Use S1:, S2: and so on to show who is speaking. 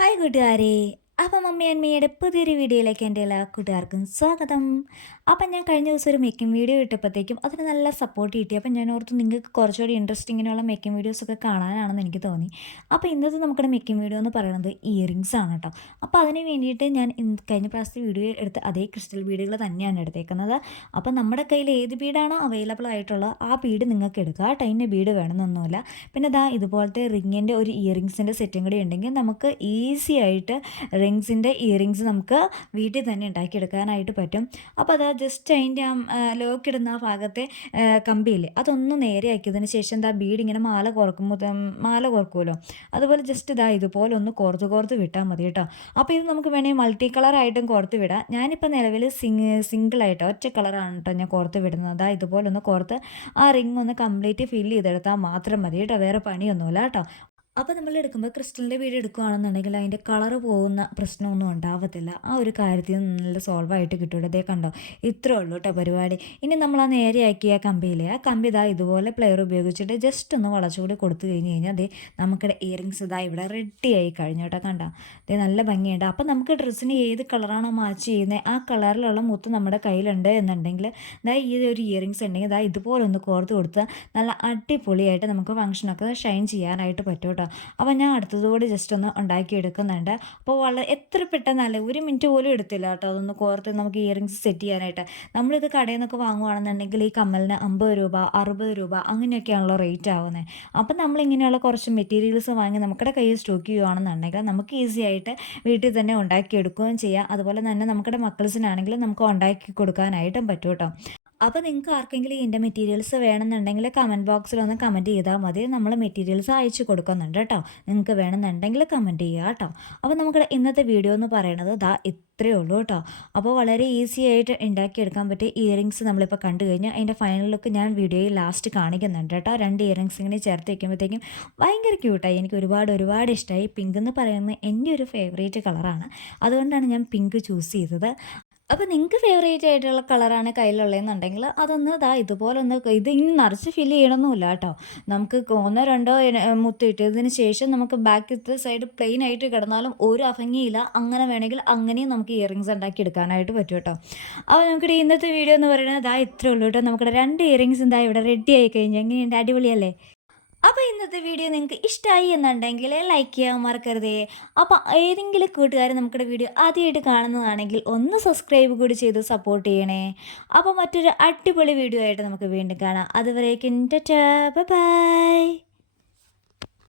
S1: Hi കൂട്ടുകാരെ. അപ്പം mummy അമ്മയുടെ പുതിയൊരു വീഡിയോയിലേക്ക് എന്റെ എല്ലാ കൂട്ടുകാർക്കും സ്വാഗതം. അപ്പം ഞാൻ കഴിഞ്ഞ ദിവസം ഒരു മേക്കിംഗ് വീഡിയോ ഇട്ടപ്പോഴത്തേക്കും അതിന് നല്ല സപ്പോർട്ട് കിട്ടി. അപ്പം ഞാൻ ഓർത്ത് നിങ്ങൾക്ക് കുറച്ചുകൂടി ഇൻട്രസ്റ്റിങ്ങിനുള്ള മേക്കിംഗ് വീഡിയോസൊക്കെ കാണാനാണെന്ന് എനിക്ക് തോന്നി. അപ്പോൾ ഇന്നത്തെ നമുക്കുടെ മേക്കിംഗ് വീഡിയോ എന്ന് പറയുന്നത് ഇയറിങ്സ് ആണ് കേട്ടോ അപ്പോൾ അതിന് വേണ്ടിയിട്ട് ഞാൻ കഴിഞ്ഞ പ്രാവശ്യത്തെ വീഡിയോ എടുത്ത് അതേ ക്രിസ്റ്റൽ ബീഡുകൾ തന്നെയാണ് എടുത്തേക്കുന്നത്. അപ്പോൾ നമ്മുടെ കയ്യിൽ ഏത് ബീഡാണോ അവൈലബിൾ ആയിട്ടുള്ള ആ ബീഡ് നിങ്ങൾക്ക് എടുക്കുക ആ ടൈമിന്റെ ബീഡ് വേണമെന്നൊന്നുമില്ല. പിന്നെ ഇതാ ഇതുപോലത്തെ റിങ്ങിന്റെ ഒരു ഇയറിങ്സിന്റെ സെറ്റും കൂടി ഉണ്ടെങ്കിൽ നമുക്ക് ഈസി ആയിട്ട് റിങ്സിന്റെ ഇയറിങ്സ് നമുക്ക് വീട്ടിൽ തന്നെ ഉണ്ടാക്കിയെടുക്കാനായിട്ട് പറ്റും. അപ്പോൾ അതാ ജസ്റ്റ് അതിന്റെ ആ ലോക്കിടുന്ന ആ ഭാഗത്തെ കമ്പിയില്ലേ അതൊന്ന് നേരെ ആക്കിയതിന് ശേഷം എന്താ ബീഡ് ഇങ്ങനെ മാല കുറക്കുമ്പോൾ മാല കുറക്കുമല്ലോ അതുപോലെ ജസ്റ്റ് ഇതാ ഇതുപോലെ ഒന്ന് കോർത്ത് കോർത്ത് വിട്ടാൽ മതി കേട്ടോ. അപ്പോൾ ഇത് നമുക്ക് വേണമെങ്കിൽ മൾട്ടി കളറായിട്ടും കോർത്ത് വിടാം. ഞാനിപ്പോൾ നിലവിൽ സിംഗ് സിംഗിളായിട്ട് ഒറ്റ കളറാണ് കേട്ടോ ഞാൻ കോർത്ത് വിടുന്നത്. അതാ ഇതുപോലെ ഒന്ന് കോർത്ത് ആ റിങ് ഒന്ന് കംപ്ലീറ്റ് ഫില്ല് ചെയ്തെടുത്താൽ മാത്രം മതി കേട്ടോ. വേറെ പണിയൊന്നുമില്ല കേട്ടോ. അപ്പോൾ നമ്മൾ എടുക്കുമ്പോൾ ക്രിസ്റ്റലിന്റെ വീട് എടുക്കുകയാണെന്നുണ്ടെങ്കിൽ അതിന്റെ കളർ പോകുന്ന പ്രശ്നമൊന്നും ഉണ്ടാവത്തില്ല. ആ ഒരു കാര്യത്തിൽ നല്ല സോൾവ് ആയിട്ട് കിട്ടും ഇതേ കണ്ടോ? ഇത്രേ ഉള്ളൂ കേട്ടോ പരിപാടി. ഇനി നമ്മൾ ആ നേരെയാക്കിയ കമ്പിയിലെ ആ കമ്പി ഇതാ ഇതുപോലെ പ്ലെയർ ഉപയോഗിച്ചിട്ട് ജസ്റ്റ് ഒന്ന് വളച്ചുകൂടി കൊടുത്തു കഴിഞ്ഞ് കഴിഞ്ഞാൽ അതേ നമുക്കിടെ ഇയറിങ്സ് ഇതാ ഇവിടെ റെഡിയായി കഴിഞ്ഞു കേട്ടോ കണ്ടോ? അതേ നല്ല ഭംഗിയുണ്ട്. അപ്പോൾ നമുക്ക് ഡ്രസ്സിന് ഏത് കളറാണോ മാച്ച് ചെയ്യുന്നത് ആ കളറിലുള്ള മുത്ത് നമ്മുടെ കയ്യിലുണ്ട് എന്നുണ്ടെങ്കിൽ ഇതാ ഈ ഒരു ഇയറിങ്സ് ഉണ്ടെങ്കിൽ ഇതാ ഇതുപോലെ ഒന്ന് കോർത്ത് കൊടുത്താൽ നല്ല അടിപൊളിയായിട്ട് നമുക്ക് ഫംഗ്ഷനൊക്കെ ഷൈൻ ചെയ്യാനായിട്ട് പറ്റും കേട്ടോ അപ്പോൾ ഞാൻ അടുത്തതുകൂടി ജസ്റ്റ് ഒന്ന് ഉണ്ടാക്കി എടുക്കുന്നുണ്ട്. അപ്പോൾ വളരെ എത്ര പെട്ടെന്നല്ല ഒരു മിനിറ്റ് പോലും എടുത്തില്ല കേട്ടോ. അതൊന്ന് കോർത്ത് നമുക്ക് ഇയറിങ്സ് സെറ്റ് ചെയ്യാനായിട്ട്. നമ്മളിത് കടയിൽ നിന്നൊക്കെ വാങ്ങുവാണെന്നുണ്ടെങ്കിൽ ഈ കമ്മലിന് അമ്പത് രൂപ അറുപത് രൂപ അങ്ങനെയൊക്കെയാണല്ലോ റേറ്റ് ആവുന്നത് അപ്പം നമ്മളിങ്ങനെയുള്ള കുറച്ച് മെറ്റീരിയൽസ് വാങ്ങി നമ്മുടെ കയ്യിൽ സ്റ്റോക്ക് ചെയ്യുകയാണെന്നുണ്ടെങ്കിൽ നമുക്ക് ഈസി ആയിട്ട് വീട്ടിൽ തന്നെ ഉണ്ടാക്കിയെടുക്കുകയും ചെയ്യാം. അതുപോലെ തന്നെ നമ്മുടെ മക്കൾസിനാണെങ്കിലും നമുക്ക് ഉണ്ടാക്കി കൊടുക്കാനായിട്ടും പറ്റും കേട്ടോ. അപ്പോൾ നിങ്ങൾക്ക് ആർക്കെങ്കിലും ഇതിന്റെ മെറ്റീരിയൽസ് വേണമെന്നുണ്ടെങ്കിൽ കമന്റ് ബോക്സിൽ ഒന്ന് കമന്റ് ചെയ്താൽ മതി. നമ്മൾ മെറ്റീരിയൽസ് അയച്ചു കൊടുക്കുന്നുണ്ട് കേട്ടോ. നിങ്ങൾക്ക് വേണമെന്നുണ്ടെങ്കിൽ കമന്റ് ചെയ്യുക കേട്ടോ. അപ്പോൾ നമുക്ക് ഇന്നത്തെ വീഡിയോ എന്ന് പറയുന്നത് ദാ ഇത്രയേ ഉള്ളൂ കേട്ടോ. അപ്പോൾ വളരെ ഈസി ആയിട്ട് ഉണ്ടാക്കിയെടുക്കാൻ പറ്റിയ ഇയറിങ്സ് നമ്മളിപ്പോൾ കണ്ടു കഴിഞ്ഞാൽ അതിന്റെ ഫൈനൽ ലുക്ക് ഞാൻ വീഡിയോയിൽ ലാസ്റ്റ് കാണിക്കുന്നുണ്ട് കേട്ടോ. രണ്ട് ഇയറിങ്സ് ഇങ്ങനെ ചേർത്ത് വയ്ക്കുമ്പോഴത്തേക്കും ഭയങ്കര ക്യൂട്ടായി എനിക്ക് ഒരുപാട് ഒരുപാട് ഇഷ്ടമായി പിങ്ക് എന്ന് പറയുന്നത് എന്റെ ഒരു ഫേവറേറ്റ് കളറാണ് അതുകൊണ്ടാണ് ഞാൻ പിങ്ക് ചൂസ് ചെയ്തത്. അപ്പോൾ നിങ്ങൾക്ക് ഫേവറേറ്റ് ആയിട്ടുള്ള കളറാണ് കയ്യിലുള്ളതെന്നുണ്ടെങ്കിൽ അതൊന്ന് ഇതാ ഇതുപോലൊന്ന് ഇത് ഇനി നിറച്ച് ഫിൽ ചെയ്യണമെന്നില്ല കേട്ടോ. നമുക്ക് ഒന്നോ രണ്ടോ മുത്തിട്ടതിന് ശേഷം നമുക്ക് ബാക്ക് സൈഡ് പ്ലെയിൻ ആയിട്ട് കിടന്നാലും ഒരു അഭംഗിയില്ല. അങ്ങനെ വേണമെങ്കിൽ അങ്ങനെയും നമുക്ക് ഇയറിങ്സ് ഉണ്ടാക്കി എടുക്കാനായിട്ട് പറ്റും കേട്ടോ. അപ്പോൾ നമുക്കിടെ ഇന്നത്തെ വീഡിയോ എന്ന് പറയുന്നത് ഇതാ ഇത്രേ ഉള്ളൂ കേട്ടോ. നമുക്കിടെ രണ്ട് ഇയറിങ്സ് എന്താ ഇവിടെ റെഡി ആയി കഴിഞ്ഞാൽ എങ്ങനെയുണ്ട്? അടിപൊളിയല്ലേ? അപ്പോൾ ഇന്നത്തെ വീഡിയോ നിങ്ങൾക്ക് ഇഷ്ടമായി എന്നുണ്ടെങ്കിൽ ലൈക്ക് ചെയ്യാൻ മറക്കരുതേ. അപ്പോൾ ഏതെങ്കിലും കൂട്ടുകാർ നമുക്കുടെ വീഡിയോ ആദ്യമായിട്ട് കാണുന്നതാണെങ്കിൽ ഒന്ന് സബ്സ്ക്രൈബ് കൂടി ചെയ്ത് സപ്പോർട്ട് ചെയ്യണേ. അപ്പോൾ മറ്റൊരു അടിപൊളി വീഡിയോ ആയിട്ട് നമുക്ക് വീണ്ടും കാണാം. അതുവരേക്കും ബൈ.